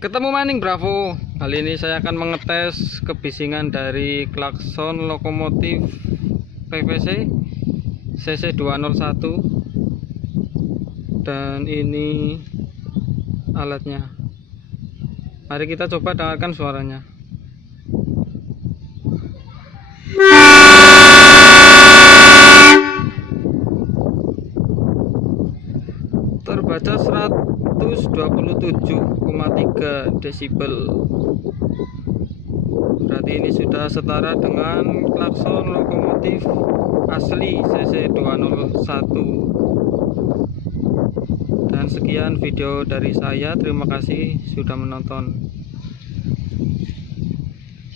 Ketemu maning Bravo. Kali ini saya akan mengetes kebisingan dari klakson lokomotif PVC CC201. Dan ini alatnya. Mari kita coba dengarkan suaranya. Terbaca 127,3 desibel. Berarti ini sudah setara dengan klakson lokomotif asli CC201. Dan sekian video dari saya. Terima kasih sudah menonton.